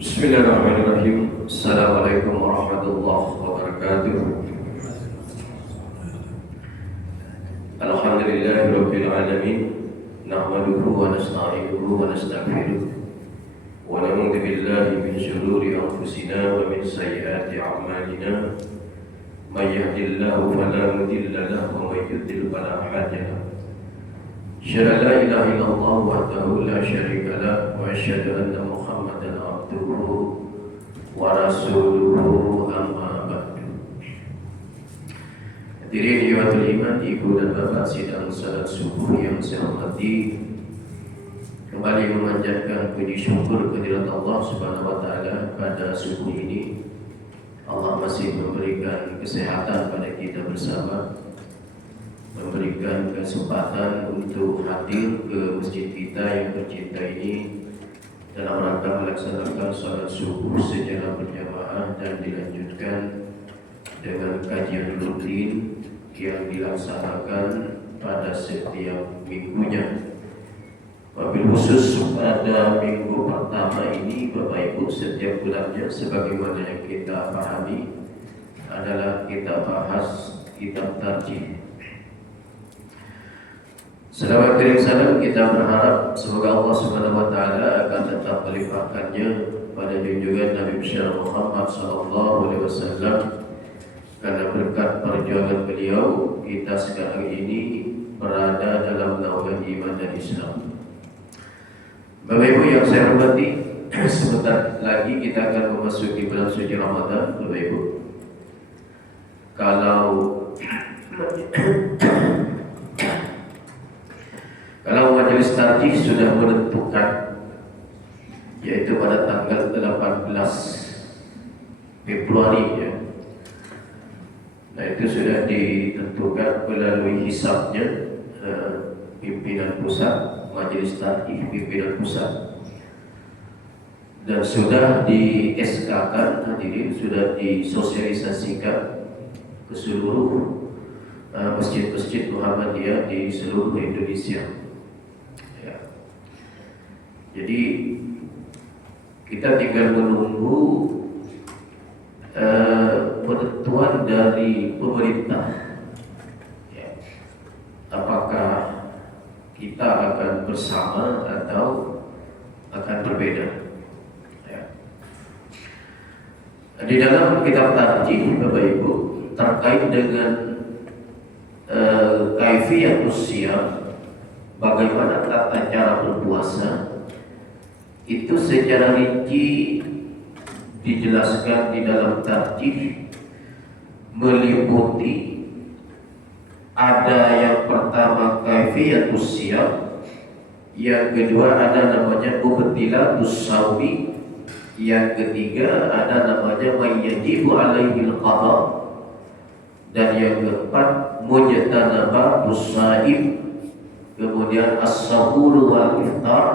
Bismillahirrahmanirrahim. Assalamualaikum warahmatullahi wabarakatuh. Alhamdulillahirabbil alamin. Nahmaduhu wa nasta'inuhu wa nastaghfiruh. Wa na'udzu billahi min shururi anfusina wa min sayyiati a'malina. May yahdihillahu fala mudilla lahu wa may yudlil fala hadiya lahu. Asyhadu an la ilaha illallah wahdahu la syarika lahu wa asyhadu anna Muhammadan abduhu wa rasuluhu amma ba'du. Hadirin ikhwatul iman, ibu dan bapak sidang salat subuh yang saya hormati, kembali memanjatkan puji syukur kehadirat Allah Subhanahu wa taala pada subuh ini. Allah masih memberikan kesehatan pada kita bersama, memberikan kesempatan untuk hadir ke masjid kita yang tercinta ini dalam rangka melaksanakan salat subuh secara berjamaah dan dilanjutkan dengan kajian rutin yang dilaksanakan pada setiap minggunya. Wabil khusus pada minggu pertama ini, Bapak Ibu, setiap bulannya sebagaimana yang kita pahami adalah kita bahas kitab tarjih. Selawat kirim salam kita berharap semoga Allah Subhanahu wa taala akan tetap melimpahkannya pada junjungan Nabi besar Muhammad sallallahu alaihi wasallam, karena berkat perjuangan beliau kita sekarang ini berada dalam naungan iman dan Islam. Bapak Ibu yang saya hormati, sebentar lagi kita akan memasuki bulan suci Ramadan, Bapak Ibu. Kalau majelis tarjih sudah menentukan, yaitu pada tanggal 18 Februari ya. Nah, itu sudah ditentukan melalui hisabnya pimpinan pusat, majelis tarjih pimpinan pusat, dan sudah di SK-kan, hadirin, sudah disosialisasikan ke seluruh masjid-masjid Muhammadiyah di seluruh Indonesia. Jadi kita tinggal menunggu penentuan dari pemerintah ya, apakah kita akan bersama atau akan berbeda ya. Di dalam kitab tarjih, Bapak Ibu, terkait dengan kaifiyatus siyam, bagaimana tata cara berpuasa, itu secara rinci dijelaskan di dalam tarjih, meliputi ada yang pertama kaifiyatus siyam, yang kedua ada namanya mubtilatus shaumi, yang ketiga ada namanya mayyajibu alaihil qada, dan yang keempat mujtanabus shaim, kemudian as-sahur wal iftar,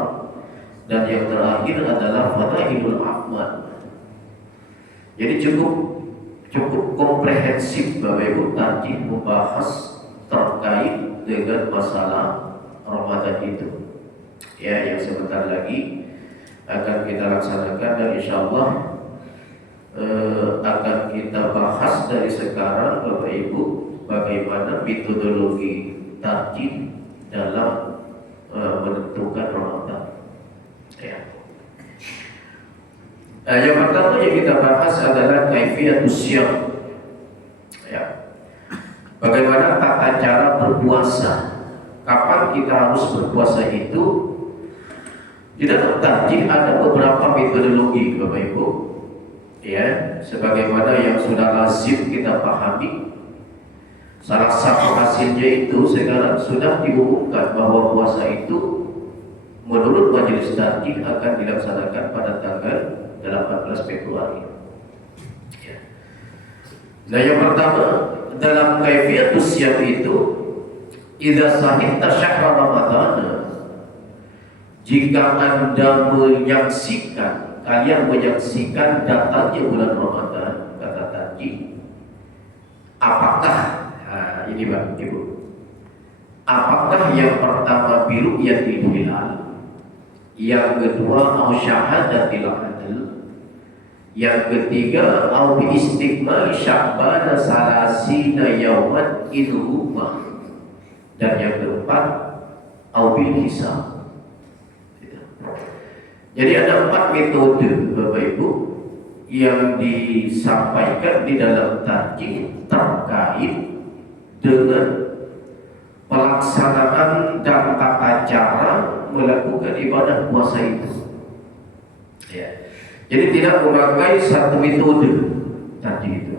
dan yang terakhir adalah fadailul a'mal. Jadi cukup komprehensif Bapak Ibu tarjih membahas terkait dengan masalah Ramadan itu. Ya, yang sebentar lagi akan kita laksanakan, dan insyaallah akan kita bahas dari sekarang Bapak Ibu bagaimana metodologi tarjih dalam menentukan Ramadan. Ya. Yang pertama yang kita bahas adalah kaifiyatus siyam. Ya. Bagaimana tata cara berpuasa? Kapan kita harus berpuasa itu? Di dalam tarjih ada beberapa metodologi, Bapak Ibu. Ya, sebagaimana yang sudah lazim kita pahami. Salah satu hasilnya itu sekarang sudah diumumkan bahwa puasa itu menurut majelis tarjih akan dilaksanakan pada tanggal 18 Februari. Ya. Nah, yang pertama dalam kaifiyatus siyam itu, idza sahihta syahra Ramadan, jika Anda kalian menyaksikan datangnya bulan Ramadan, kata tarjih, apakah ini Bapak Ibu, apakah yang pertama biru yatil hilal, yang kedua au syahadatil adl, Yang ketiga, au bi istiqmal Sya'ban salasina yauman inhumah. Dan yang keempat, au bil hisab. Jadi ada 4 metode Bapak Ibu yang disampaikan di dalam tarjih terkait dengan pelaksanaan dan tata cara melakukan ibadah puasa itu. Ya. Jadi tidak memakai satu metode tarjih itu.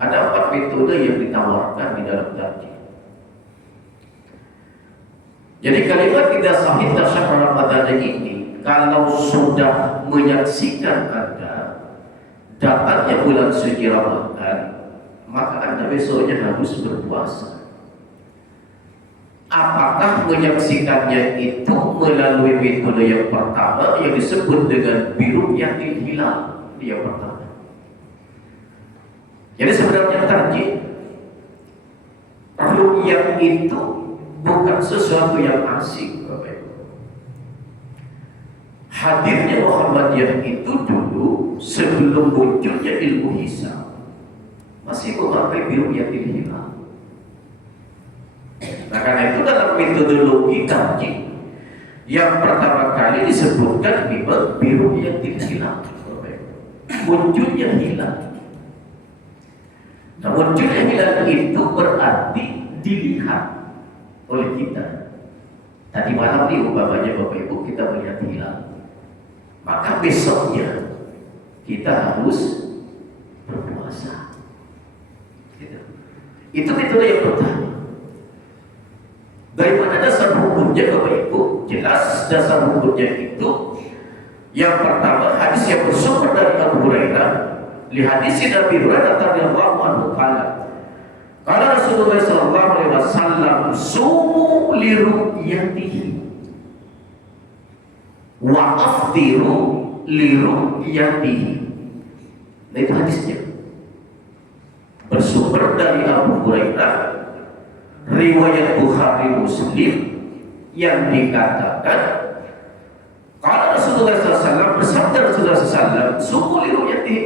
Ada 4 metode yang ditawarkan di dalam tarjih. Jadi kalimat tidak sahih tasyahhud Ramadan ini, kalau sudah menyaksikan Anda datangnya bulan suci Ramadan, maka Anda besoknya harus berpuasa. Apakah menyaksikannya itu melalui metode yang pertama yang disebut dengan biru'yatil hilal, yang pertama. Jadi sebenarnya tarjih ru'yah itu bukan sesuatu yang asing, Bapak Ibu. Hadirnya Muhammadiyah itu dulu sebelum munculnya ilmu hisab masih memakai biru'yatil hilal. Nah, karena itu dalam metodologi tarjih yang pertama kali disebutkan memang biru'yatil hilal, munculnya hilal. Nah, munculnya hilal itu berarti dilihat oleh kita. Tadi malam nih umpamanya Bapak Ibu kita melihat hilal, maka besoknya kita harus berpuasa. Itu metode yang pertama. Dari mana dasar hukumnya Bapak Ibu? Jelas dasar hukumnya itu yang pertama hadis yang bersumber dari Abu Hurairah, li hadis Nabi Hurairah radhiyallahu anhu qala Rasulullah sallallahu alaihi wasallam sumu li ru'yatihi wa aftiru li ru'yatihi. Nah, itu hadisnya bersumber dari Abu Hurairah, riwayat Bukhari Muslim, yang dikatakan kalau Rasulullah SAW bersabda Rasulullah SAW, sumu li ru'yatihi,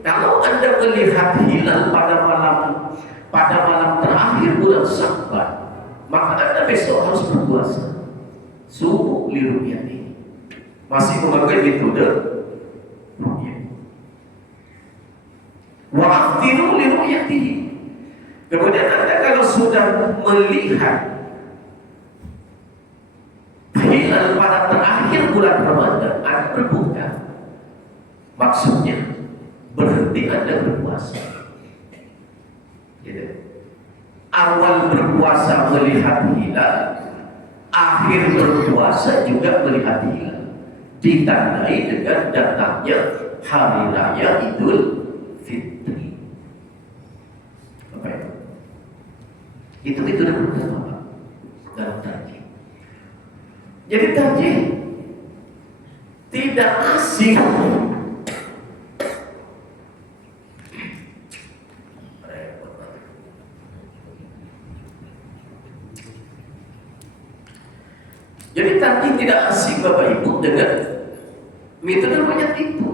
kalau Anda melihat hilal pada malam terakhir bulan Sya'ban, maka Anda besok harus berpuasa. Sumu li ru'yatihi, masih memakai metode ru'yah. Wa aftiru li ru'yatihi, kemudian Anda kalau sudah melihat hilal pada terakhir bulan Ramadan, Anda berbuka. Maksudnya berhenti Anda berpuasa. Gitu. Awal berpuasa melihat hilal, akhir berpuasa juga melihat hilal, ditandai dengan datangnya hari raya Idul Fitri. Oke. Itu pertama Pak, dalam tarjih. Jadi tarjih tidak asing. Jadi tarjih tidak asing Bapak Ibu dengan metode ru'yah itu.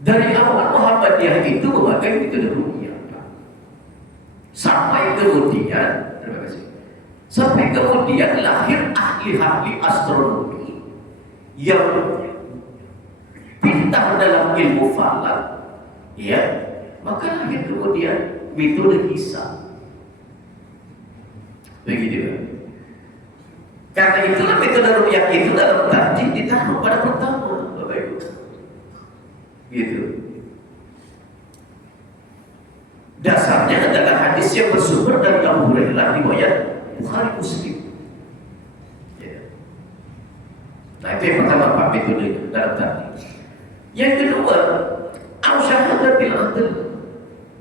Dari awal Muhammadiyah itu memakai metode ru'yah. Sampai kemudian, terima kasih. Sampai kemudian lahir ahli-ahli astronomi yang pintar dalam ilmu falak, ya, maka lahir kemudian metode hisab. Begitu. Karena itulah metode ru'yah itu dalam tarjih ditaruh pada pertama, Bapak Ibu. Gitu. Dasarnya adalah hadis yang bersumber dari Abu Hurairah, riwayat Bukhari Muslim. Ya. Nah, itu yang pertama Pak, metode dalam tarjih. Yang kedua, al-syahadatil adl.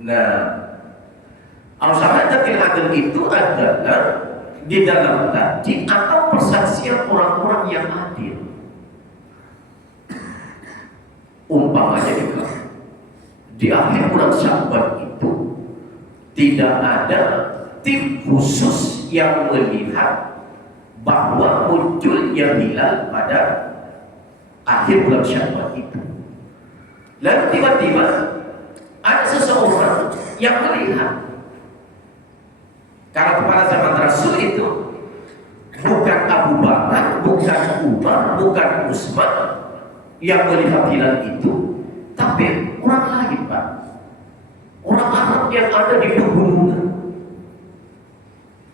Nah, al-syahadatil adl itu adalah di dalam tarjih atau persaksian orang-orang yang adil. Umpamanya juga di akhir bulan Sya'ban itu tidak ada tim khusus yang melihat bahwa munculnya hilal pada akhir bulan Sya'ban itu. Lalu tiba-tiba ada seseorang yang melihat. Karena pada zaman Rasul itu bukan Abu Bakar, bukan Umar, bukan Utsman yang melihat hilal itu, tapi orang lain, Pak. Orang Arab yang ada di pegunungan.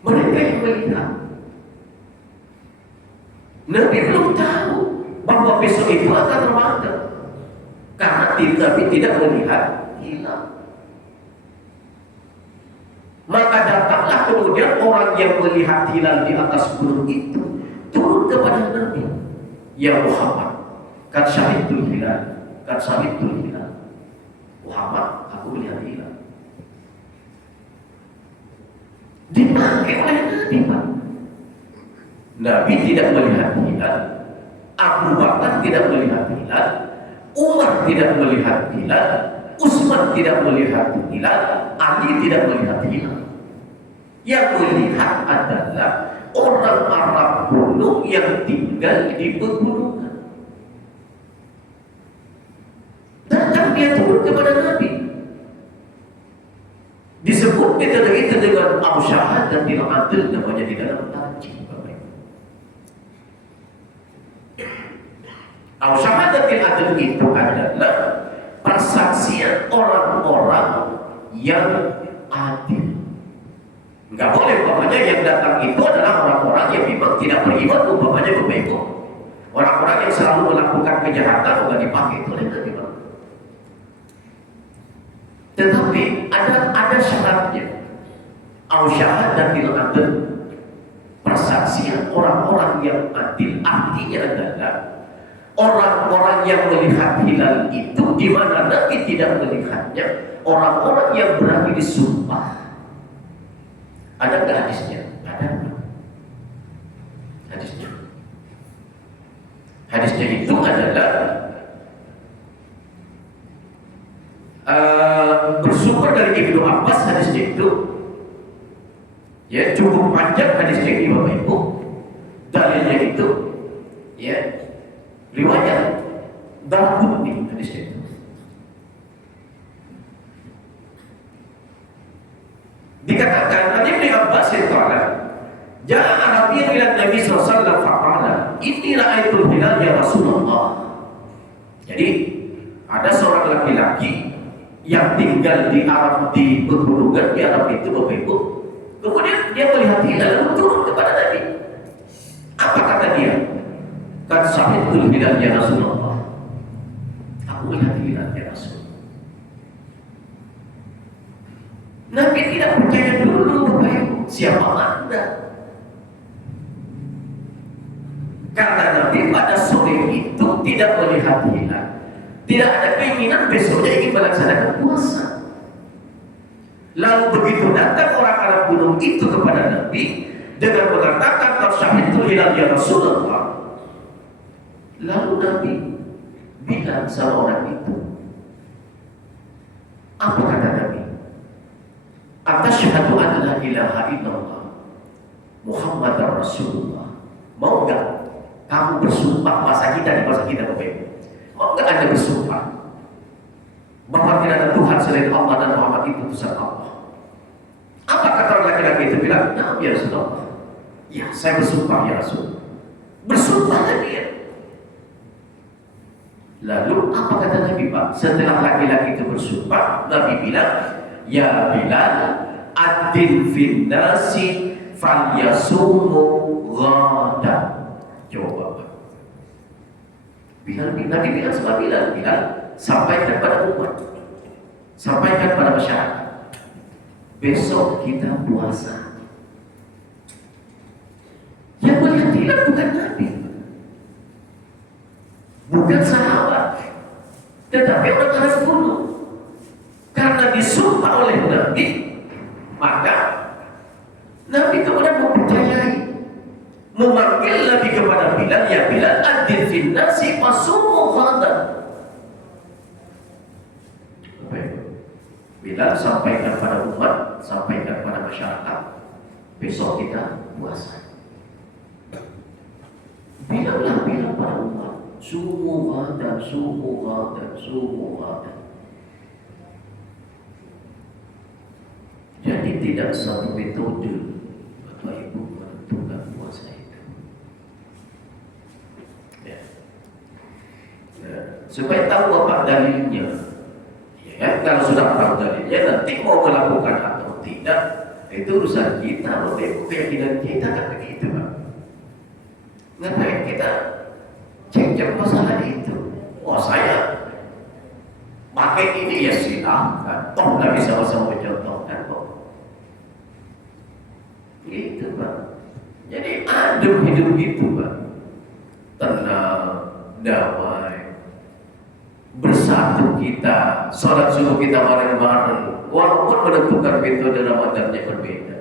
Mereka yang melihat. Nabi belum tahu bahwa besok itu akan Ramadan, karena Nabi tidak melihat hilal. Maka datanglah kemudian orang yang melihat hilal di atas gunung itu turun kepada Nabi, ya Muhammad, kad syahidul hilal, kad syahidul hilal. Muhammad, aku melihat hilal. Dipakai oleh Nabi, Pak. Nabi tidak melihat hilal, Abu Bakar tidak melihat hilal, Umar tidak melihat hilal, Utsman tidak melihat hilal, Ali tidak melihat hilal. Yang melihat adalah orang Arab gunung yang tinggal di pegunungan. Datang dia turun kepada Nabi. Disebut metode itu dengan al-syahadatil adl, namanya di dalam tajwid. Al-syahadatil adl itu adalah persaksian orang-orang yang adil. Enggak boleh umpamanya yang datang itu adalah orang-orang yang memang tidak beriman, umpamanya berbego. Orang-orang yang selalu melakukan kejahatan bukan dipakai itu oleh Nabi. Tetapi ada syaratnya. Al-syahadatil adl, persaksian orang-orang yang adil, artinya adalah orang-orang yang melihat hilal itu di mana Nabi tidak melihatnya, orang-orang yang berani disumpah. Ada nggak hadisnya? Ada. Hadisnya. Hadisnya itu adalah bersumber dari Ibnu Abbas. Hadisnya itu ya cukup panjang hadisnya ini, Bapak Ibu. Dalilnya itu ya riwayat Darqutni hadisnya itu. Dikatakan Ibnu Abbas itu adalah jangan Arabian ila Nabi sallallahu alaihi wasallam faqala inni ra'aitul hilal ya Rasulullah. Jadi ada seorang laki-laki yang tinggal di Arab, di pegunungan di Arab itu, Bapak Ibu. Kemudian dia melihat hilal lalu turun kepada Nabi. Apa kata dia? Kad syahidul hilal ya Rasulullah. Aku melihat hilal ya Rasul. Nabi tidak percaya dulu, Bapak Ibu. Siapa Anda? Karena Nabi pada sore itu tidak melihat hilal, tidak ada keinginan besoknya ingin melaksanakan puasa. Lalu begitu datang orang Arab gunung itu kepada Nabi dengan mengatakan kad syahidul hilal ya Rasulullah. Lalu Nabi bilang sama orang itu, apa kata Nabi? Atasyhadu an la ilaha illallah Muhammadar Rasulullah. Mau enggak kamu bersumpah masa kita di masa kita, Bapak Ibu? Mau enggak Anda bersumpah bahwa tidak ada Tuhan selain Allah dan Muhammad itu utusan Allah? Apa kata orang laki-laki itu? Bilang, nah ya Rasulullah. Ya, saya bersumpah ya Rasul. Bersumpah dia. Lalu apa kata Nabi, Pak? Setelah laki-laki itu bersumpah, Nabi bilang, ya Bilal, adil fin nasi falyasumu ghadan. Coba, Pak. Nabi bilang sama Bilal, sampaikan pada umat, sampaikan pada masyarakat, besok kita puasa. Yang melihat hilal bukan Nabi, bukan sahabat, tetapi orang Arab gunung. Karena disumpah oleh Nabi, maka Nabi kemudian mempercayai, memanggil Nabi kepada Bilal, ya Bilal, adil fin nasi fasumu ghadan. Bilal sampaikan pada umat, sampaikan pada masyarakat, besok kita puasa. Bilal pada umat, Sumu ghadan. Jadi tidak satu metode Bapak Ibu menentukan puasa itu. Ya. Supaya tahu apa dalilnya. Ya, kalau sudah tahu dalilnya, nanti mau melakukan atau tidak, itu urusan kita. Bapak Ibu, keyakinan kita kan begitu, Pak. Ngapain kita cek-cek masalah itu? Wah, saya pakai ini ya silahkan. Toh nggak bisa sama mencontohkan kok. Gitu, Pak. Jadi adem hidup itu, Pak. Tenang, damai, bersatu kita, sholat subuh kita bareng-bareng, walaupun menentukan metode Ramadannya berbeda.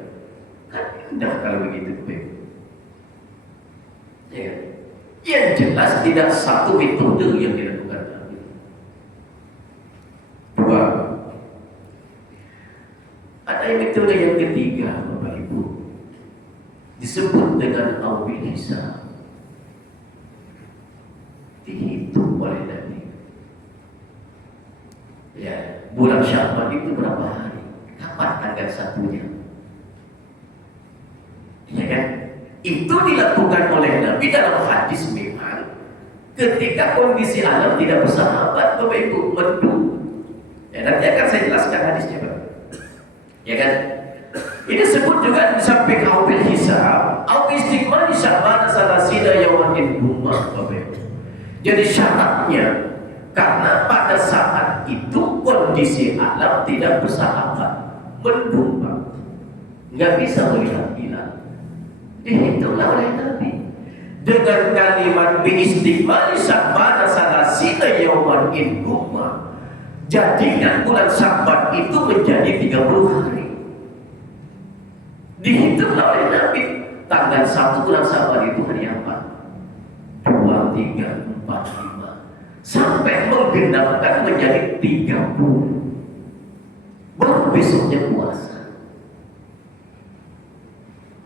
Kan indah kalau begitu, Pak. Ya. Yang jelas tidak satu metode yang dilakukan Nabi. Dua, ada metode yang ketiga, Bapak Ibu, disebut dengan awil hisab. Dihitung oleh Nabi. Ya, bulan Syawal itu berapa hari? Kapan tanggal satunya? Ya kan? Itu dilakukan oleh Nabi dalam hadis memang ketika kondisi alam tidak bersahabat, Bapak Ibu mendung. Ya, nanti akan saya jelaskan hadisnya, Pak. Ya kan? Ini disebut juga sampai awil hisab, awil istiqmal di Sya'ban salasina yawman rumah, Bapak Ibu. Jadi syaratnya karena pada saat itu kondisi alam tidak bersahabat, mendung, Pak. Nggak bisa melihat hilal. Dihitunglah oleh Nabi dengan kalimat biistiqmal Sya'ban salasina yawman rumah. Jadikan bulan Sya'ban itu menjadi 30 hari. Dihitunglah oleh Nabi tanggal 1 bulan Sya'ban itu hari apa? 2, 3, 4, 5 sampai menggenapkan menjadi 30. Baru besoknya puasa.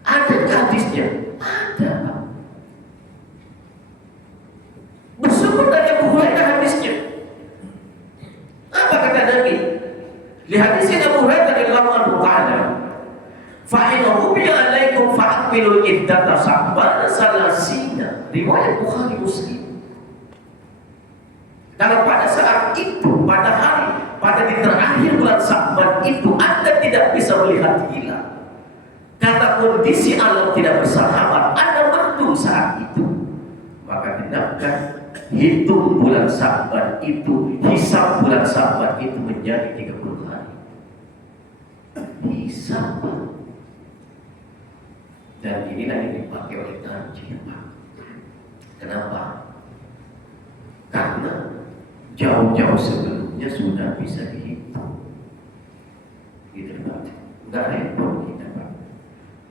Ada hadisnya? Ada, Pak. Bersumber dari Abu Hurairah hadisnya. Apa kata Nabi? Lihat di sini Abu Hurairah radhiyallahu anhu qala, fa in ubiya alaikum fa'akmilul iddata Sya'ban salasina. Riwayat Bukhari Muslim. Kalau pada saat itu, pada di terakhir bulan Sya'ban itu Anda tidak bisa melihat hilal karena kondisi alam tidak bersahabat, Anda mendung saat itu, maka genapkan, hitung bulan Sya'ban itu, hisab bulan Sya'ban itu menjadi 30 hari. Hisab. Dan inilah yang dipakai oleh Nabi, Pak. Kenapa? Karena jauh-jauh sebelumnya sudah bisa dihitung. Gitu, Pak. Nggak repot kita, Pak.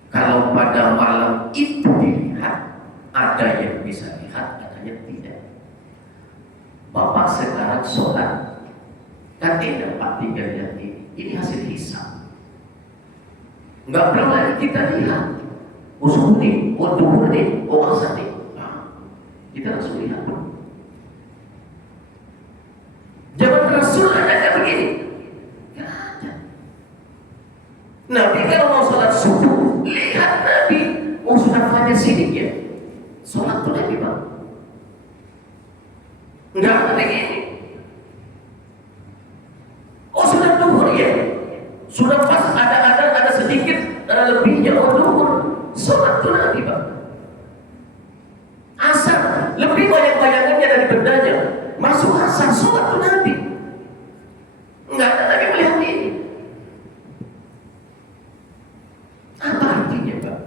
Kalau pada malam itu dilihat, ada yang bisa lihat, ada yang tidak. Bapak sekarang sholat, kan enak Pak tinggal lihat ini. Ini hasil hisab. Nggak perlu lagi kita lihat. Oh subuh nih, oh duhur nih, oh asar nih. Nah, kita langsung lihat. Zaman Rasul ada nggak begini? Nggak ada. Nabi kalau mau sholat subuh, lihat Nabi. Oh sudah fajar sini ya. Sholat tuh Nabi, Pak. Nggak ada begini. Oh sudah duhur ya. Sudah pas ada sedikit lebihnya. Oh duhur. Sholat tuh Nabi, Pak. Asar lebih banyak bayangannya dari bendanya. Masuk asar, sholat tuh Nabi. Nggak ada lagi melihat ini. Apa artinya, Pak?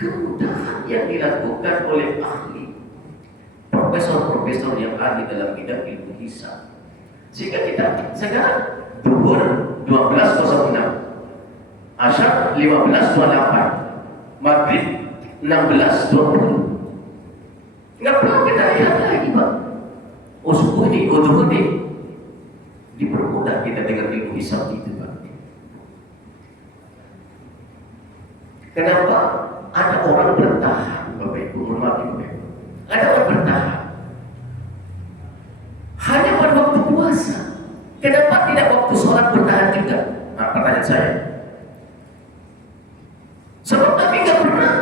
Kemudahan yang dilakukan oleh ahli, profesor-profesor yang ahli dalam bidang ilmu hisab, sehingga kita sekarang duhur 12.06, asar 15.28, Maghrib 16.20. Nggak perlu kita lihat lagi, Pak. Oh subuh nih, oh duhur nih. Dipermudah kita dengan ilmu hisab itu, Pak. Kenapa? Ada orang bertahan, Bapak Ibu, hormati Bapak Ibu. Ada orang bertahan. saya. Sebab Nabi nggak pernah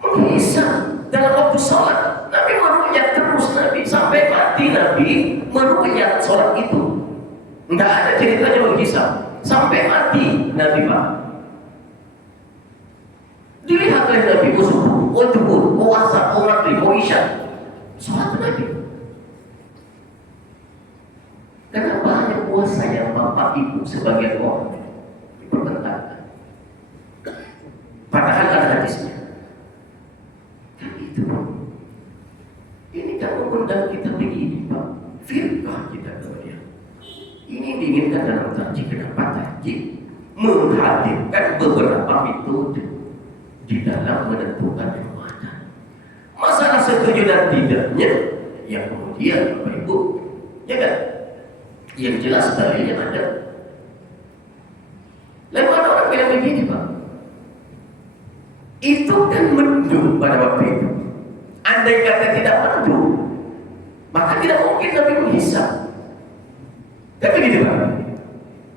menghisap dalam waktu sholat. Nabi meruqyah terus Nabi sampai mati. Nabi meruqyah sholat itu. Nggak ada ceritanya menghisap sampai mati Nabi Pak. Dilihat oleh Nabi subuh, duhur, asar, maghrib, isya, sholat Nabi. Kenapa hanya puasa yang Bapak Ibu sebagian orang dipertentangkan? Padahal ada hadisnya. Kan itu. Ini kan mengundang kita begini Pak. Firqah kita kemudian. Ini diinginkan dalam tajik. Kenapa tajik? Menghadirkan beberapa metode di dalam menentukan Ramadan. Masalah setuju dan tidaknya, yang kemudian Bapak Ibu, ya kan? Yang jelas dalilnya ada. Lalu ada orang bilang begini Pak, itu kan mendung pada waktu itu. Andai kata tidak mendung, maka tidak mungkin Nabi menghisap. Tapi gitu Pak,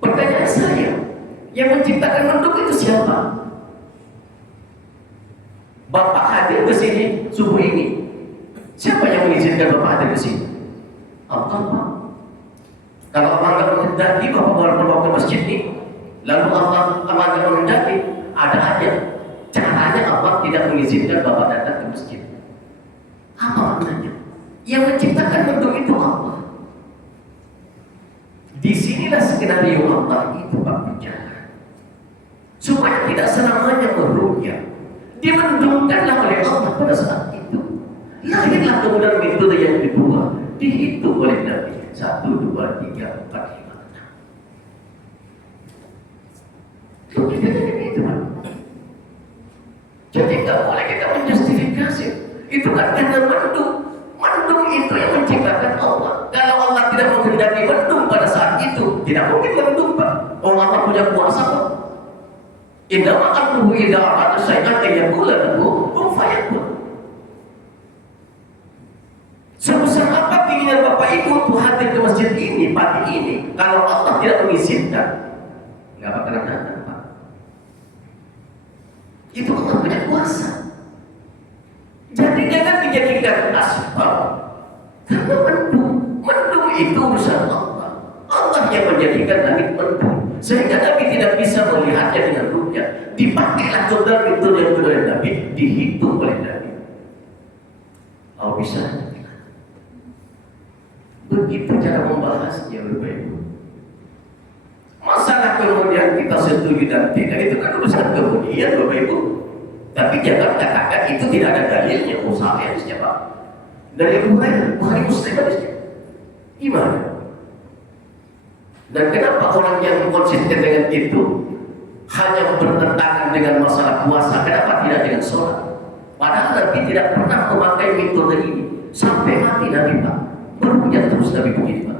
pertanyaan saya, yang menciptakan mendung itu siapa? Bapak hadir ke sini subuh ini. Siapa yang mengizinkan Bapak hadir ke sini? Allah Pak. Kalau Allah tidak menghendaki Bapak bawa ke masjid ini, lalu Allah tidak menghendaki, ada aja caranya Allah tidak mengizinkan Bapak datang ke masjid. Apa maknanya? Yang menciptakan mendung itu Allah. Disinilah skenario Allah itu Pak bicara, supaya tidak selamanya merugikan. Dimendungkanlah oleh Allah pada saat itu. Lahirlah kemudian metode yang kedua, dihitung oleh Nabi. 1, 2, 3, 4, 5, 6. Logikanya begitu Pak. Jadi nggak boleh kita menjustifikasi. Itu kan karena mendung. Mendung itu yang menciptakan Allah. Kalau Allah tidak menghendaki mendung pada saat itu, tidak mungkin mendung Pak. Allah punya kuasa Pak. Indama amruhu idza arada syai'an ayyaqula lahu kun fayakun. Sebesar apa keinginan Bapak Ibu untuk hadir ke masjid ini pagi ini, kalau Allah tidak mengizinkan, nggak bakalan datang Pak. Itu Allah punya kuasa. Jadi jangan dijadikan asbab. Karena mendung itu urusan Allah. Allah yang menjadikan langit mendung. Sehingga Nabi tidak bisa melihatnya dengan rukyah. Dipakailah total metode yang kedua Nabi, dihitung oleh Nabi. Oh bisa. Begitu cara membahasnya Bapak Ibu. Masalah kemudian kita setuju dan tidak, itu kan urusan kemudian Bapak Ibu. Tapi jangan katakan itu tidak ada dalilnya. Usaha hadisnya Pak. Dari Bukhari Muslim hadisnya. Gimana? Dan kenapa orang yang konsisten dengan itu hanya bertentangan dengan masalah puasa? Kenapa tidak dengan sholat? Padahal Nabi tidak pernah memakai metode ini sampai mati Nabi Pak. Berpunya terus Nabi begini Pak.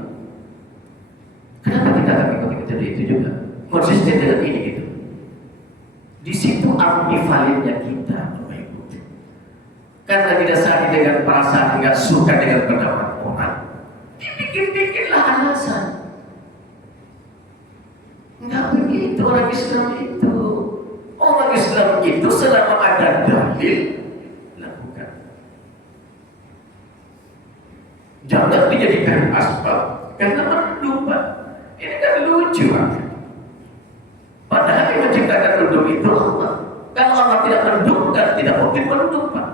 Kenapa kita akan mengikuti metode itu juga? Konsisten dengan ini gitu. Di situ ambivalennya kita, Bapak Ibu. Karena didasari dengan perasaan tidak suka dengan pendapat orang, dibikin-bikinlah alasan. Enggak begitu orang Islam itu. Orang Islam itu selama ada dalil, lakukan. Jangan dijadikan asbab. Karena mendung Pak. Ini kan lucu Pak. Padahal yang menciptakan mendung itu Allah. Kalau Allah tidak mendungkan, tidak mungkin mendung Pak.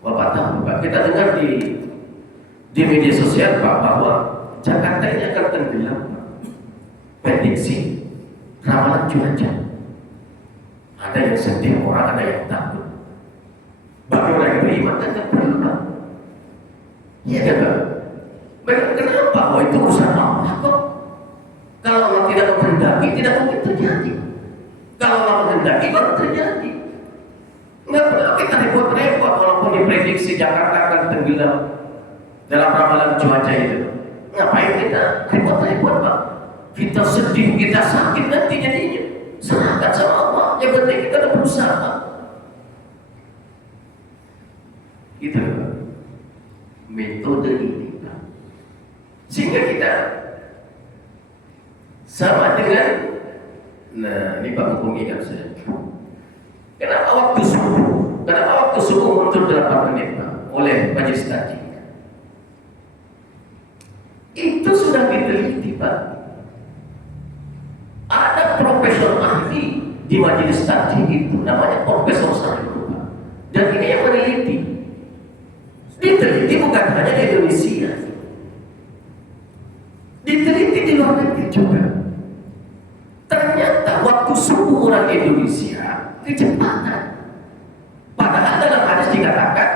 Bapak tahu Pak, kita dengar di media sosial Pak bahwa Jakarta ini akan tenggelam. Prediksi ramalan cuaca. Ada yang sedih, orang ada yang takut. Bagi orang yang beriman kan tidak perlu Pak. Iya kan Pak? Kenapa? Oh itu urusan Allah kok. Kalau Allah tidak menghendaki, tidak mungkin terjadi. Kalau Allah menghendaki, baru terjadi. Nggak perlu kita repot-repot walaupun diprediksi Jakarta akan tenggelam dalam ramalan cuaca itu. Ngapain kita repot-repot Pak? Kita sedih, kita sakit nanti jadinya. Serahkan sama Allah. Yang penting kita ada berusaha. Gitu Pak. Metode ini Pak. Sehingga kita Sama dengan, nah ini Pak Mumpung ingat saya. Kenapa waktu subuh? Kenapa waktu subuh mundur 8 menit Pak? Oleh majelis tadi. Itu sudah diteliti Pak. Ada profesor ahli di majelis tadi itu, namanya Profesor Sarif. Dan ini yang meneliti. Diteliti bukan hanya di Indonesia, diteliti di luar negeri juga. Ternyata waktu subuh orang Indonesia kecepatan. Padahal dalam hadis dikatakan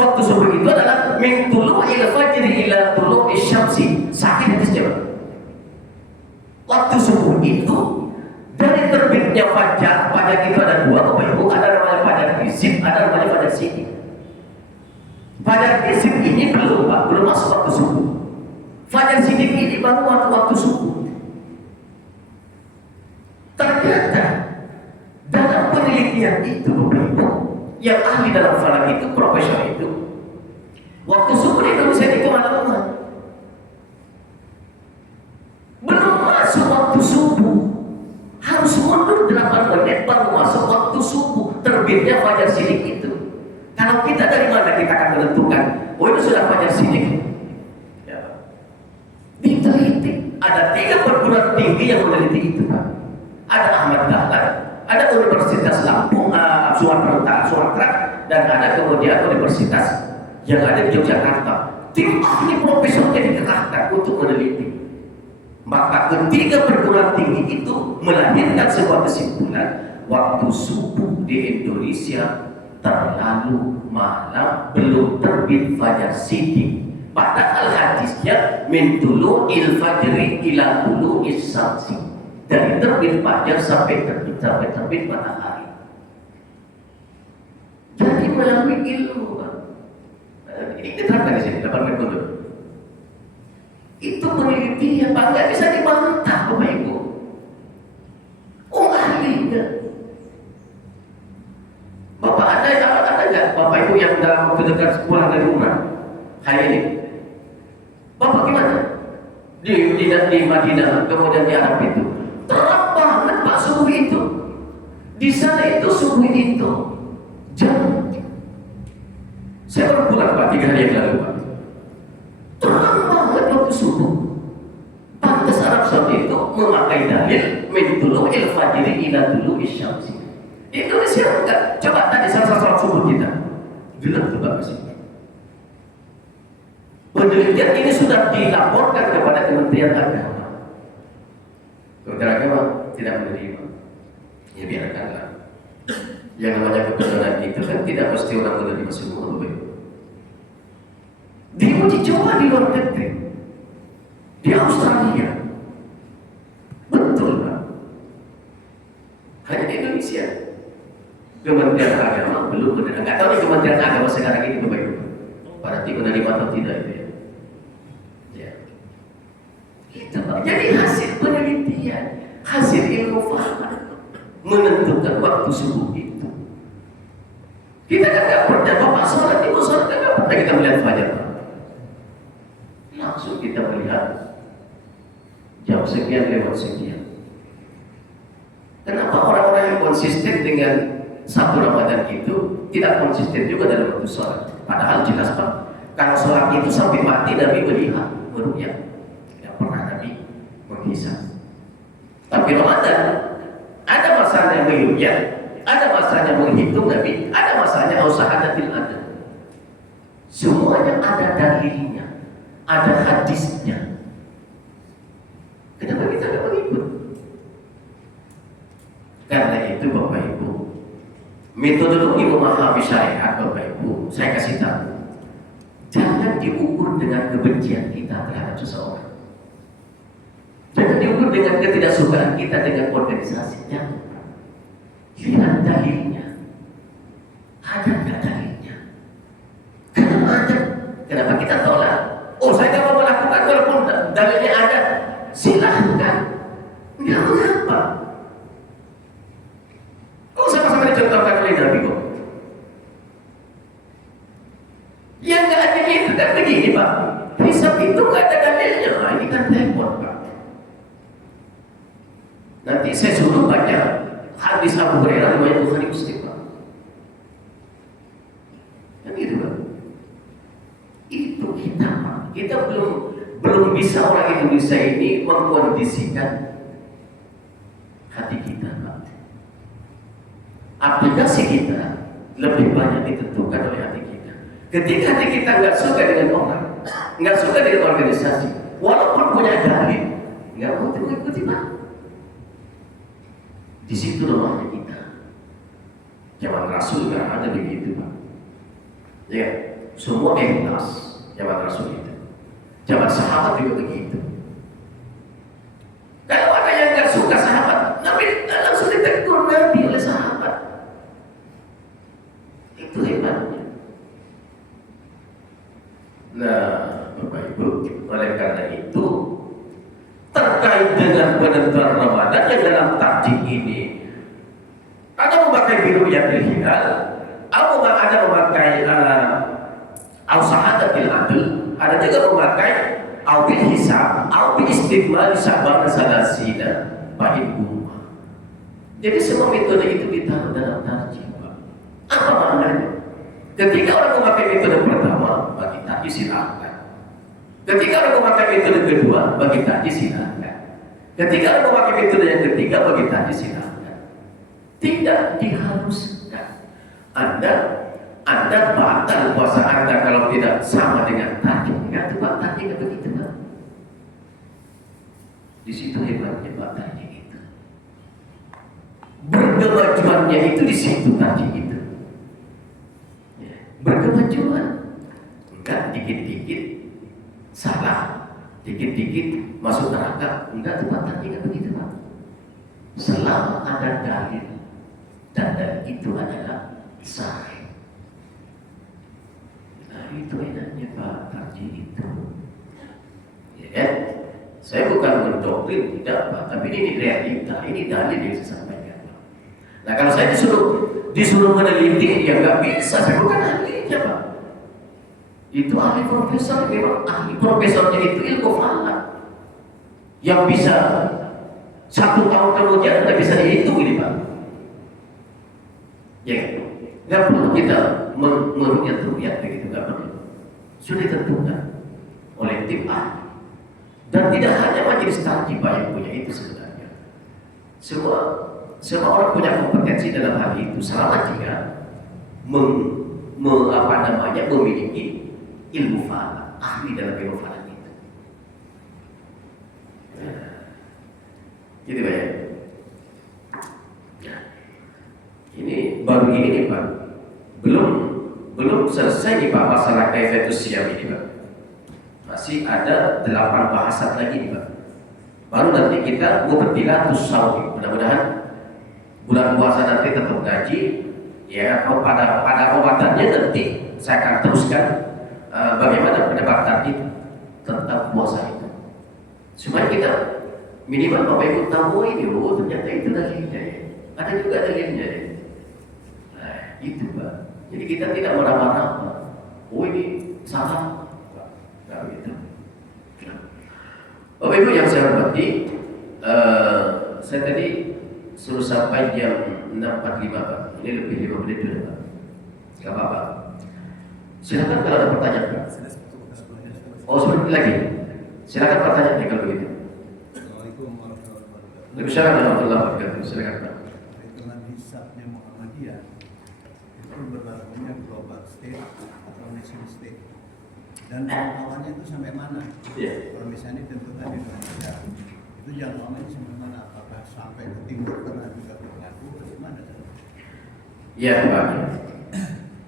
waktu subuh itu adalah min tulu'il fajri ila tulu'i syamsi. Sahih hadisnya. Waktu subuh itu dari terbitnya fajar itu ada dua Bapak Ibu, ada namanya fajar isib, ada namanya fajar sidik. Fajar isib ini belum masuk waktu subuh. Fajar sidik ini baru waktu subuh. Ternyata dalam penelitian itu Bapak Ibu, yang ahli dalam falak itu, profesor itu, waktu subuh di Indonesia itu malam-malam. Belum masuk waktu subuh, harus mundur 8 menit baru masuk waktu subuh terbitnya fajar sidik itu. Kalau kita dari mana kita akan menentukan? Oh itu sudah fajar sidik. Ya. Diteliti. Ada 3 perguruan tinggi yang meneliti itu Pak. Ada Ahmad Dahlan, ada Universitas Lampung, Sumatera, dan ada kemudian Universitas yang ada di Yogyakarta. Tim ahli profesornya dikerahkan untuk meneliti. Maka ketiga perguruan tinggi itu melahirkan sebuah kesimpulan, waktu subuh di Indonesia terlalu malam, belum terbit fajar sidik. Padahal hadisnya min tulu'il fajri ila tulu'is syamsi, dari terbit fajar sampai terbit matahari. Jadi melalui ilmu Pak. Ini diterapkan di sini 8 menit mundur. Itu penelitian Pak, nggak bisa dibantah Bapak Ibu. Oh ahlinya. Bapak ada nggak Bapak Ibu yang dalam waktu dekat pulang dari rumah hari ini? Bapak gimana? Di Madinah, kemudian di Arab itu terang banget Pak subuh itu. Di sana itu subuh itu jam. Saya baru pulang Pak 3 hari yang lalu Pak. Terang banget waktu subuh. Pantas Arab Saudi itu memakai dalil min tulu'il fajri ila tulu'is syamsi. Indonesia enggak. Coba tadi salat subuh kita. Gelap tuh Pak sini. Penelitian ini sudah dilaporkan kepada Kementerian Agama. Kementerian Agama tidak menerima. Ya biarkanlah. Yang namanya kebenaran itu kan tidak mesti orang menerima semua. Diuji coba di luar negeri, di Australia, betul Pak. Hanya di Indonesia Kementerian Agama belum menerima. Nggak tahu nih Kementerian Agama sekarang ini Bapak Ibu berarti menerima atau tidak itu ya. Ya. Itu Pak. Jadi hasil penelitian, hasil ilmu falak menentukan waktu subuh itu. Kita kan nggak pernah Bapak sholat, Ibu sholat kan nggak pernah kita melihat fajar. Langsung kita melihat jam sekian lewat sekian. Kenapa orang-orang yang konsisten dengan 1 Ramadan itu tidak konsisten juga dalam waktu sholat? Padahal jelas Pak, kalau sholat itu sampai mati Nabi melihat meru'yah, tidak pernah Nabi menghisap. Tapi Ramadan ada masanya meru'yah, ada masanya menghitung Nabi, ada masanya usahadatil adad. Semuanya ada dalilnya, ada hadisnya. Kenapa kita tidak mengikut? Karena itu Bapak Ibu, metodologi memahami syariat Bapak Ibu, saya kasih tahu, jangan diukur dengan kebencian kita terhadap seseorang. Jangan diukur dengan ketidaksukaan kita dengan organisasinya. Lihat dalilnya. Ada nggak dalilnya? Kenapa ada? Kenapa kita tolak? Oh saya tidak mau melakukan walaupun dalilnya ada. Silahkan. Nggak mengapa. Oh sama-sama dicontohkan oleh Nabi kok. Yang nggak ada itu kan begini Pak. Hisab itu nggak ada dalilnya. Nah, ini kan repot Pak. Nanti saya suruh baca hadis Abu Hurairah riwayat Bukhari Muslim, Pak. Kan gitu, Pak. Itu kita, Pak. Kita belum bisa orang Indonesia ini mengkondisikan hati kita, Pak. Aplikasi kita lebih banyak ditentukan oleh hati kita. Ketika hati kita nggak suka dengan orang, nggak suka dengan organisasi, walaupun punya dalil, nggak mau ikuti, Pak. Di situ lemahnya kita. Zaman Rasul nggak ada begitu, Pak. Ya, semua ikhlas zaman Rasul itu. Zaman sahabat juga begitu. Kalau ada yang nggak suka sahabat, Nabi langsung ditegur Nabi oleh sahabat. Itu hebatnya. Nah, Bapak Ibu, oleh karena itu terkait dengan penentuan Ramadan yang dalam takjik ini, ada memakai biru yang hilal, ada memakai al-sahadatil adl, ada juga memakai al-bil hisab, al-bil istiqmal sabar salasina ba'in gumah. Jadi semua metode itu ditaruh dalam takjik, Pak. Apa maknanya? Ketika orang memakai metode pertama, bagi takjik silahkan. Ketika orang memakai metode kedua, bagi takjik silahkan. Ketika orang memakai metode yang ketiga, bagi takjik silahkan. Tidak diharuskan. Anda batal puasa Anda kalau tidak sama dengan takjik. Enggak tuh, Pak, takjik enggak begitu, Pak. Di situ hebatnya Pak takjik itu. Berkemajuannya itu di situ takjik itu. Berkemajuan. Enggak dikit-dikit salah, dikit-dikit masuk neraka. Enggak tuh, Pak, takjik enggak begitu, Pak. Selama ada dalil dan dalil itu adalah sahih. Nah, itu enaknya Pak takjik itu. Ya, saya bukan mendoktrin, tidak, Pak, tapi ini realita, ini dalil yang saya sampaikan, Pak. Nah, kalau saya disuruh meneliti, ya nggak bisa, saya bukan ahlinya, Pak. Itu ahli profesor, memang ahli profesornya itu ilmu falak yang bisa 1 tahun kemudian nggak bisa dihitung ini, Pak. Ya, nggak perlu kita merukyat begitu, nggak perlu. Sudah ditentukan oleh tim ahli. Dan tidak hanya majelis takjik yang punya itu sebenarnya. Semua orang punya kompetensi dalam hal itu selama dia memiliki ilmu falak, ahli dalam ilmu falak itu. Gitu, Pak, ya. Ini baru ini nih, Pak. Belum selesai nih, Pak, masalah kaifiyatus siyam ini, Pak. Masih ada 8 bahasan lagi nih, Pak. Baru nanti kita mubtilatus shaum. Mudah-mudahan bulan puasa nanti tetap ngaji. Ya, pada Ramadannya nanti saya akan teruskan bagaimana pendekatan itu tentang puasa itu. Supaya kita minimal Bapak Ibu tahu ini, ternyata itu dalilnya ya. Ada juga dalilnya ya. Nah, itu, Pak. Jadi kita tidak meraba-raba. Oh, ini salah. Nah, gitu. Bapak Ibu yang saya hormati, saya tadi suruh sampai jam 6.45, Pak. Ini lebih 5 menit dulu, Pak. Gak apa-apa. Silakan kalau ada pertanyaan, Pak. Oh, sebentar lagi. Silakan pertanyaannya kalau begitu. Assalamualaikum warahmatullahi wabarakatuh. Waalaikumsalam warahmatullahi wabarakatuh. Silakan, Pak. Hitungan hisabnya Muhammadiyah itu berlakunya global state atau nation state. Dan jangkauannya itu sampai mana? Iya. Kalau misalnya ditentukan di Indonesia, itu jangkauannya sampai mana? Apakah sampai ke timur tengah juga berlaku? Bagaimana? Ya, Pak.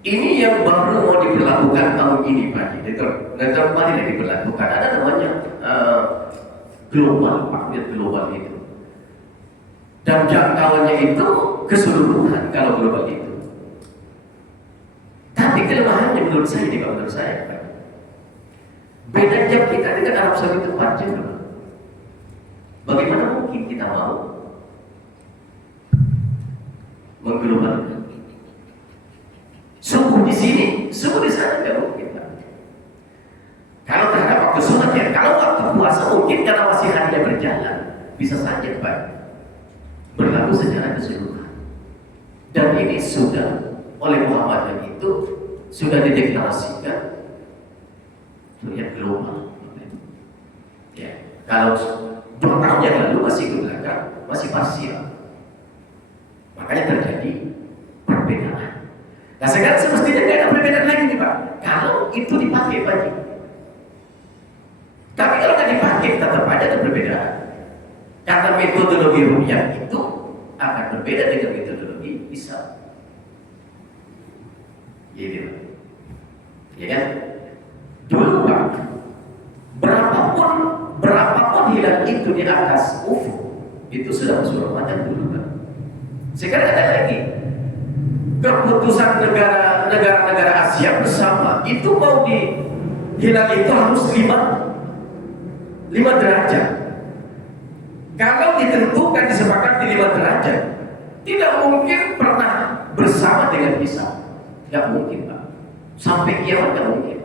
Ini yang baru mau diberlakukan tahun ini, Pak. Dan kemarin yang diberlakukan ada namanya global, Pak. Global itu. Dan jangkauannya itu keseluruhan kalau global itu. Tapi kelemahannya menurut saya, Pak. Beda jam kita dengan Arab Saudi itu 4 jam. Bagaimana mungkin kita mau mengglobalkan? Subuh di sini, subuh di sana nggak mungkin, Pak. Kalau terhadap waktu sholat ya, kalau waktu puasa mungkin karena masih harinya berjalan, bisa saja, Pak. belum secara keseluruhan. Dan ini sudah oleh Muhammadiyah itu sudah dideklarasikan lihat global. Ya, kalau 2 tahun yang lalu masih ke belakang, masih parsial. Makanya terjadi perbedaan. Nah sekarang semestinya tidak ada perbedaan lagi nih Pak. Kalau itu dipakai Pak. Tapi kalau nggak dipakai tetap aja ada perbedaan. Karena metodologi ru'yah itu akan berbeda dengan metodologi Islam. Gitu Pak. Ya kan? Dulu Pak, berapapun hilal itu di atas ufuk, itu sudah masuk Ramadan dulu Pak. Sekarang ada lagi keputusan negara-negara Asia bersama itu mau di hilal itu harus 5 derajat. Kalau ditentukan disepakati 5 derajat, tidak mungkin pernah bersama dengan hisab. Tidak mungkin Pak. Sampai kiamat tidak mungkin.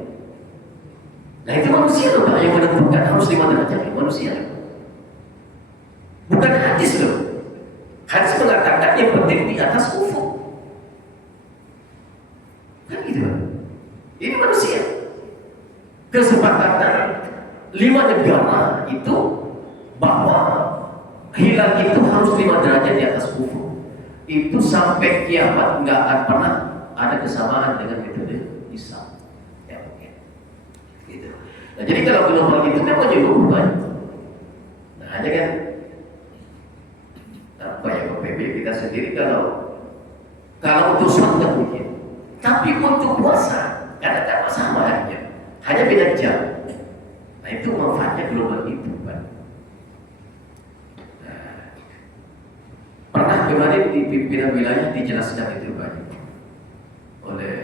Nah itu manusia loh Pak yang menentukan harus 5 derajat, manusia. Bukan hadis loh. Hadis mengatakan yang penting di atas ufuk. Kan gitu Pak. Ini manusia. Kesepakatan 5 negara itu bahwa hilal itu harus 5 derajat di atas ufuk. Itu sampai kiamat nggak akan pernah ada kesamaan dengan metode Islam. Ya, oke. Gitu. Nah, jadi kalau global itu memang juga bukan. Nah, hanya kan apa ya PB kita sendiri kalau untuk sholat nggak mungkin. Tapi untuk puasa kadang-kadang sama hanya beda jam. Nah, itu manfaatnya global itu, Pak. Nah, pernah kemarin di pimpinan wilayah dijelaskan itu, Pak, oleh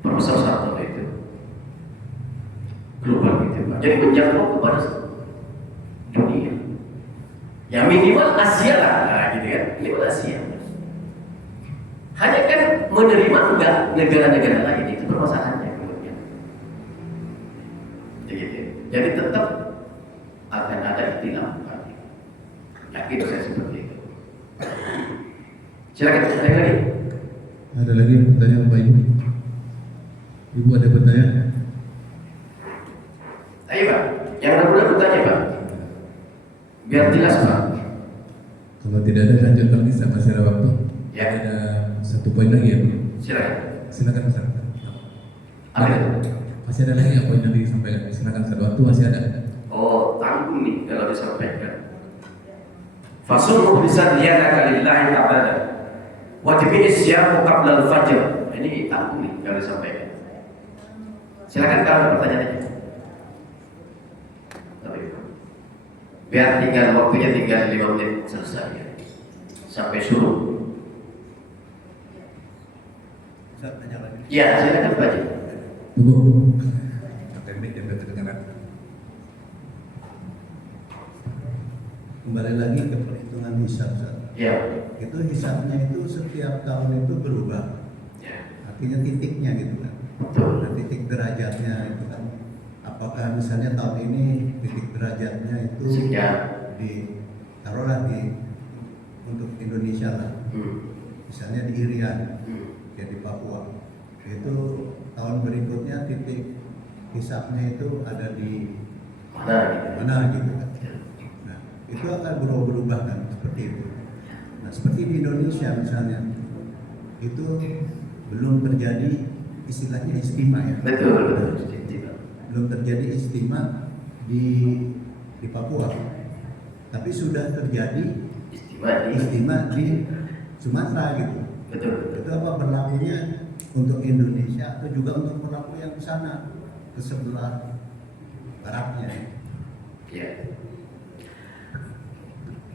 Profesor Sartono itu. Global itu, Pak. Jadi menjangkau kepada dunia. Ya minimal Asia lah, nah, gitu kan? Minimal Asia. Hanya kan menerima enggak negara-negara lain itu permasalahannya kemudian. Jadi tetap akan ada ikhtilaf. Yakin saya seperti itu. Silakan ada lagi. Ada lagi pertanyaan Pak Ibu? Ibu ada pertanyaan? Ayo Pak, yang mudah bertanya Pak. Biar jelas Pak. Kalau tidak ada lanjutkan bisa, masih ada waktu. Ya. Ada 1 poin lagi ya Bu? Silakan. Silakan Ustaz. Ada. Masih ada lagi yang poin yang disampaikan? Silakan, satu waktu masih ada. Oh, tanggung nih kalau disampaikan. Fasul mukhlisan liyadaka lillahi ta'ala wa tabi'i siyam qabla al-fajr. Ini tanggung nih kalau disampaikan. Silakan kalau pertanyaannya. Biar tinggal waktunya tinggal 5 menit selesai ya. Sampai suruh. Saya tanya lagi. Iya, silakan Pak. Tunggu. Teknik yang kedengaran. Kembali lagi ke perhitungan hisab. Iya. Itu hisabnya itu setiap tahun itu berubah. Ya. Artinya titiknya gitu kan. Betul. Nah, titik derajatnya itu kan. Apakah misalnya tahun ini titik derajatnya itu Sekian. taruhlah untuk Indonesia lah. Misalnya di Irian, ya di Papua. Itu tahun berikutnya titik hisabnya itu ada di mana gitu kan. Nah, itu akan berubah kan seperti itu. Nah, seperti di Indonesia misalnya, itu belum terjadi istilahnya istimewa ya. Betul. Belum terjadi istimewa di Papua, tapi sudah terjadi istimewa di Sumatera gitu. Betul. Itu apa berlakunya untuk Indonesia atau juga untuk berlaku yang ke sana ke sebelah baratnya? Ya.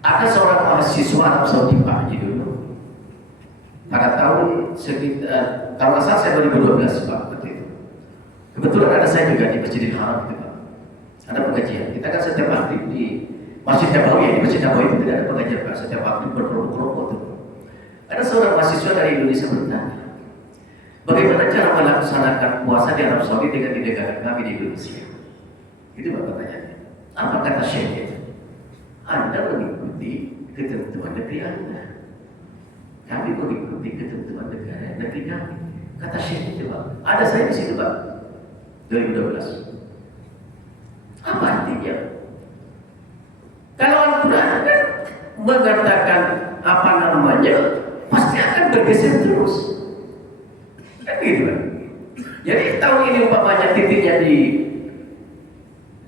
Ada seorang mahasiswa Arab Saudi Pak Haji dulu. Pada tahun sekitar, kalau nggak salah saya 2012 Pak, betul itu. Kebetulan ada saya juga di Masjidil Haram itu Pak. Ada pengajian. Kita kan setiap maghrib di Masjid Nabawi ya, di Masjid Nabawi itu tidak ada pengajian Pak. Setiap maghrib berkelompok-kelompok itu. Ada seorang mahasiswa dari Indonesia bertanya, bagaimana cara melaksanakan puasa di Arab Saudi dengan di negara kami di Indonesia? Itu Pak pertanyaannya. Apa kata Syekh? Anda mengikuti ketentuan negeri Anda. Kami mengikuti ketentuan negeri kami. Kata Syekh itu Pak, ada saya di situ Pak, 2012. Apa artinya? Kalau Al-Quran kan mengatakan apa namanya, pasti akan bergeser terus. Kan gitu Pak. Jadi tahun ini umpamanya titiknya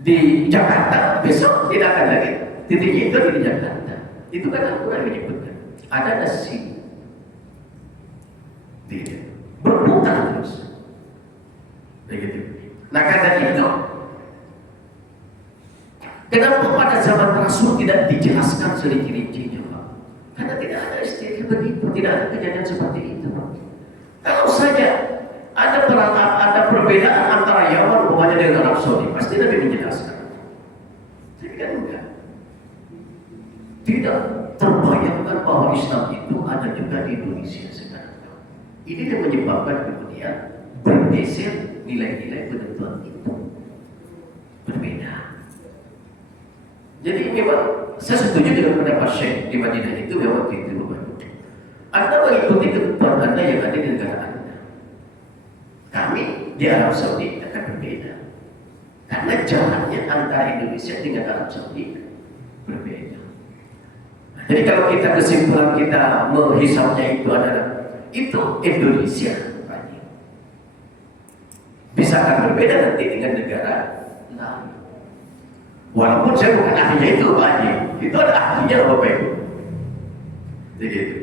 di Jakarta, besok tidak akan lagi titiknya itu di Jakarta. Itu kan Al-Quran menyebutkan ada nasi tidak berputar terus begitu. Nah kata itu, kenapa pada zaman Rasul tidak dijelaskan serinci-rincinya Pak? Karena tidak ada istilah begitu, tidak ada kejadian seperti itu Pak. Kalau saja ada perbedaan antara Yaman umpamanya dengan Arab Saudi, pasti Nabi menjelaskan. Tapi kan enggak. Tidak terbayangkan bahwa Islam itu ada juga di Indonesia sekarang. Ini yang menyebabkan kemudian bergeser nilai-nilai penentuan itu berbeda. Jadi memang saya setuju dengan pendapat Syekh di Madinah itu memang itu Anda mengikuti ketentuan Anda yang ada di negara Anda. Kami di Arab Saudi akan berbeda karena jalannya antara Indonesia dengan Arab Saudi berbeda. Jadi kalau kita kesimpulan kita menghisapnya itu adalah itu Indonesia bisa akan berbeda nanti dengan negara lain. Walaupun saya bukan ahlinya itu Pak Haji, itu ada ahlinya Bapak Ibu. Begitu.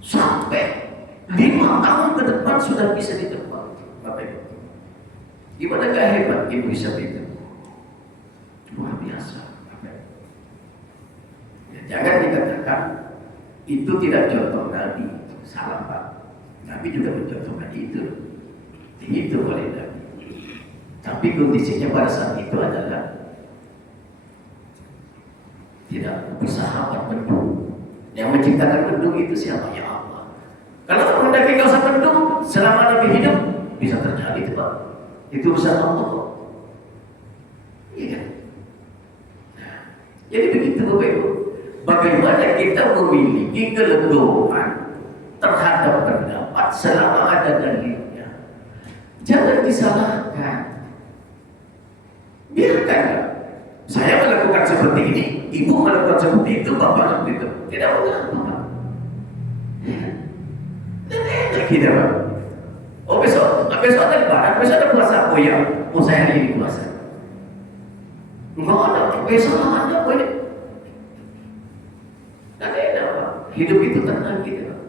Sampai 5 tahun ke depan sudah bisa ditebak Bapak Ibu. Gimana gak hebat Ibu bisa itu? Luar biasa. Ya, jangan dikatakan itu tidak contoh Nabi. Salah Pak. Nabi juga mencontohkan itu. Itu oleh Nabi. Tapi kondisinya pada saat itu adalah tidak bersahabat mendung. Yang menciptakan mendung itu siapa? Ya Allah. Kalau mendaki nggak usah mendung, selama Nabi hidup bisa terjadi itu Pak. Itu urusan Allah kok. Iya kan? Nah, jadi begitu Bapak Ibu. Bagaimana kita memiliki kelegoan terhadap pendapat selama ada dalilnya. Jangan disalahkan. Biarkan saya melakukan seperti ini, ibu melakukan seperti itu, bapak seperti itu. Tidak mengapa. Dan enak kita Pak. Oh besok ada lebaran, besok ada puasa. Oh iya, oh saya hari ini puasa. Enggak ada, besok ada boleh. Dan enak Pak. Hidup itu tenang gitu Pak.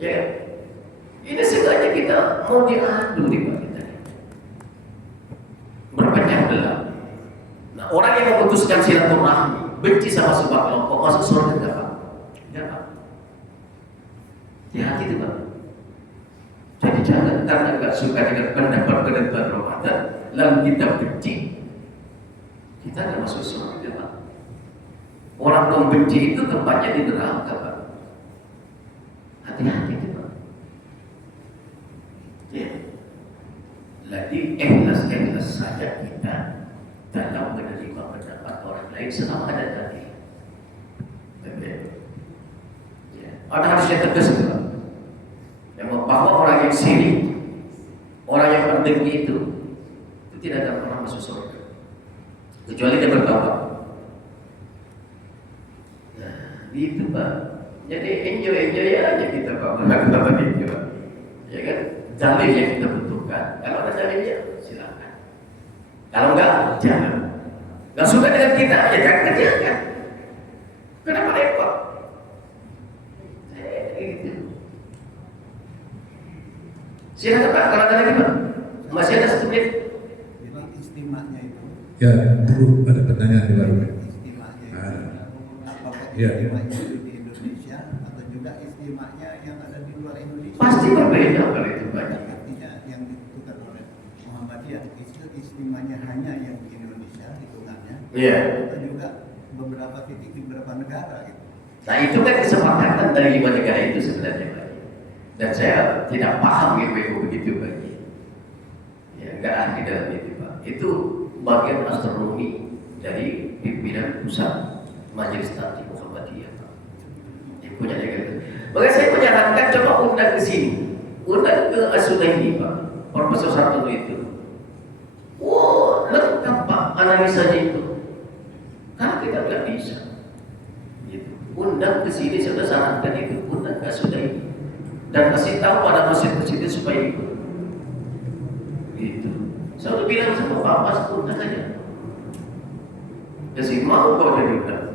Ya, ini sengaja kita mau diadu di Pak kita. Berpecah belah. Nah, orang yang memutuskan silaturahmi, benci sama sebuah kelompok, masuk surga enggak Pak? Enggak Pak. Ya gitu Pak. Jadi jangan karena enggak suka dengan pendapat Ramadan, lalu kita benci, kita enggak masuk surga Pak. Orang membenci itu tempatnya di neraka Pak. Hati-hati Pak. Ya. Lagi ikhlas saja kita dalam menerima pendapat orang lain selama ada tadi. Ya. Ada hadis yang tegas Pak. Yang bahwa orang yang sirik, orang yang berdengki itu tidak akan pernah masuk surga kecuali dia bertaubat. Nah, gitu Pak. Jadi enjoy aja kita Pak melakukan itu Pak. Ya kan? Dalil yang kita butuhkan. Kalau ada dalilnya silakan. Kalau enggak, jangan. Enggak suka dengan kita, ya jangan kerjakan. Kenapa repot? Gitu. Silakan Pak, kalau ada lagi Pak. Masih ada 1 menit. Memang istimanya itu. Ya, dulu ada pertanyaan di baru. Istimanya itu. Apakah Ya. istimanya itu di Indonesia atau juga istimanya yang ada di luar Indonesia? Pasti berbeda kalau itu banyak. Artinya yang ditentukan oleh Muhammadiyah itu istimanya hanya yang di Indonesia hitungannya. Iya. Atau juga beberapa titik di beberapa negara gitu. Nah itu kan kesepakatan dari 5 negara itu sebenarnya Pak. Dan saya tidak paham begitu Pak. Ya enggak ahli dalam itu Pak. Itu bagian astronomi dari pimpinan pusat Majelis Taklim Muhammadiyah Pak. Yang punya gitu. Maka saya menyarankan coba undang ke sini, undang ke As-Sudaini Pak, Profesor Sartono itu. Lengkap Pak analisanya itu. Kan kita nggak bisa. Gitu. Undang ke sini, saya sudah sarankan itu, undang ke As-Sudaini dan kasih tahu pada masjid-masjid itu supaya ikut. Gitu. Saya udah bilang sama Pak Mas, undang aja. Kasih mau kau dari undang.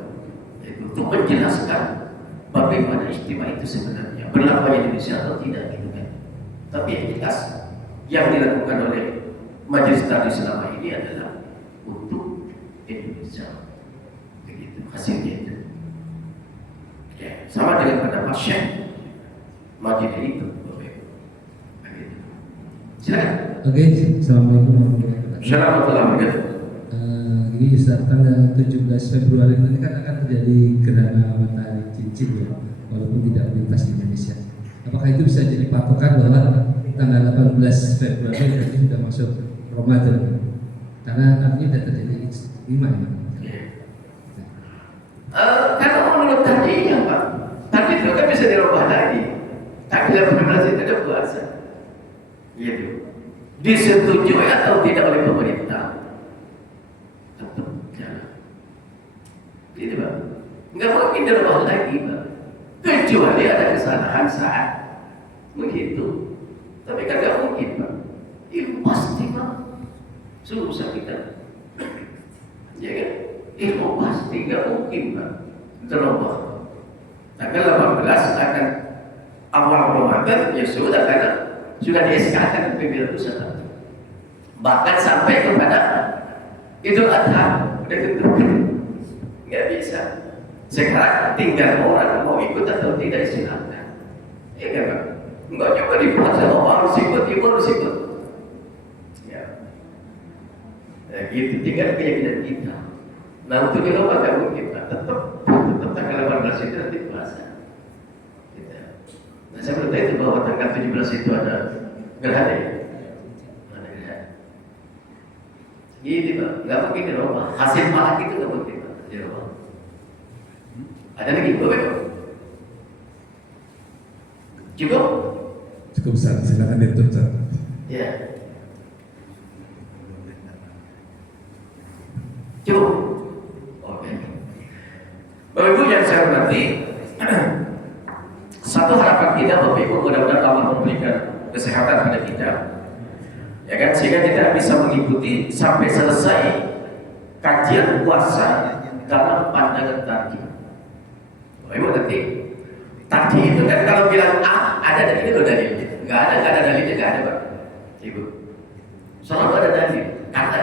Untuk menjelaskan bagaimana istimewa itu sebenarnya berlaku di Indonesia atau tidak gitu kan. Tapi yang jelas yang dilakukan oleh Majelis Taklim selama ini adalah untuk Indonesia. Begitu hasilnya itu. Ya, sama dengan pendapat Syekh Majid itu. Begitu. Silakan. Oke, assalamualaikum warahmatullahi wabarakatuh. Assalamualaikum warahmatullahi wabarakatuh. Jadi saat tanggal 17 Februari nanti kan akan terjadi gerhana matahari cincin ya, walaupun tidak melintas di Indonesia. Apakah itu bisa jadi patokan bahwa tanggal 18 Februari nanti sudah masuk Ramadan? Karena artinya sudah terjadi ijtima ya. Kalau menurut tadi ya Pak, tapi itu kan bisa dirubah lagi. Tanggal 18 itu ada puasa. Gitu. Disetujui atau tidak oleh pemerintah? Tetap jalan. Gitu Pak. Nggak mungkin dirubah lagi Pak. Kecuali ada kesalahan saat begitu. Tapi kan nggak mungkin Pak. Itu pasti Pak. Susah kita. Ya kan? Itu pasti nggak mungkin Pak. Terubah. Tanggal 18 akan awal Ramadan ya sudah karena sudah di-SK-kan pimpinan pusat. Bahkan sampai kepada Idul Adha udah tentukan. Nggak bisa. Sekarang tinggal orang mau ikut atau tidak silakan. Iya kan Pak? Enggak juga dipaksa bahwa harus ikut, ibu harus ikut. Ya. Ya gitu, tinggal keyakinan kita. Nah untuk dirubah nggak mungkin Pak. Tetap tanggal 18 itu nanti puasa. Gitu. Nah saya beritahu itu bahwa tanggal 17 itu ada gerhana ya. Ada gerhana. Gitu Pak, nggak mungkin dirubah. Hasil malak itu nggak mungkin Pak dirubah. Ada lagi Bapak? Cukup? Cukup Ustaz, silakan ditutup Ustaz. Ya. Cukup. Oke. Bapak Ibu yang saya hormati, satu harapan kita Bapak Ibu mudah-mudahan Allah memberikan kesehatan pada kita. Ya kan, sehingga kita bisa mengikuti sampai selesai kajian puasa dalam pandangan tadi. Bapak Ibu nanti tadi itu kan kalau bilang ada dalilnya loh dalilnya. Nggak ada dalilnya, nggak ada Pak Ibu. Selalu ada dalil. Karena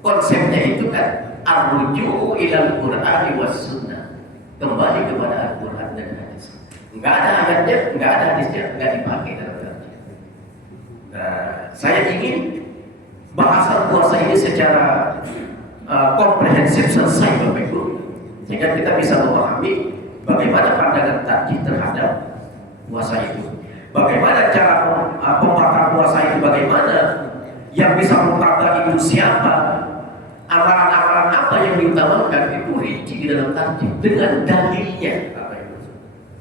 konsepnya itu kan ar-ruju'u ilal Qur'ani was sunnah. Kembali kepada Al-Quran dan hadis. Nggak ada ayatnya, nggak ada hadisnya, nggak dipakai dalam kajian. Nah, saya ingin bahasan puasa ini secara komprehensif selesai Bapak Ibu, sehingga kita bisa memahami bagaimana pandangan tadi terhadap puasa itu. Bagaimana cara pembakar puasa itu, bagaimana yang bisa membakar itu siapa, amalan-amalan apa yang diutamakan itu rinci di dalam tadi dengan dalilnya.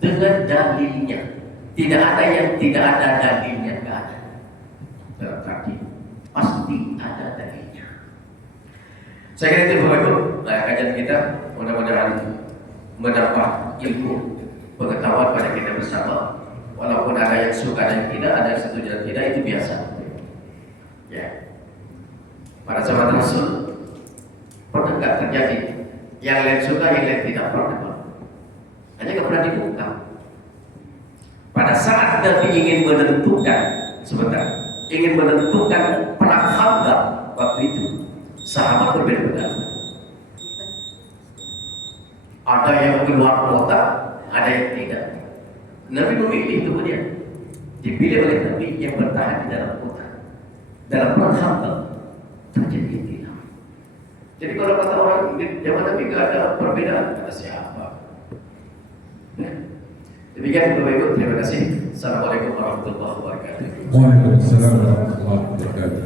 Dengan dalilnya. Tidak ada yang tidak ada dalilnya, nggak ada. Dalam tadi pasti ada dalilnya. Saya kira itu Bapak Ibu, kajian kita mudah-mudahan mendapat ilmu pengetahuan pada kita bersama. Walaupun ada yang suka dan tidak, ada yang setuju dan tidak, itu biasa. Ya. Para sahabat Rasul pernah nggak terjadi yang lain suka, yang lain tidak pernah. Hanya nggak pernah dibuka. Pada saat Nabi ingin menentukan ingin menentukan perang Khandaq waktu itu, sahabat berbeda-beda. Ada yang keluar kota, ada yang tidak. Nabi memilih kemudian dipilih oleh Nabi yang bertahan di dalam kota. Dalam perang Khandaq terjadi tidak. Jadi kalau kata orang di zaman Nabi nggak ada perbedaan, kata siapa? Demikian Bapak Ibu, terima kasih. Assalamualaikum warahmatullahi wabarakatuh. Waalaikumsalam warahmatullahi wabarakatuh.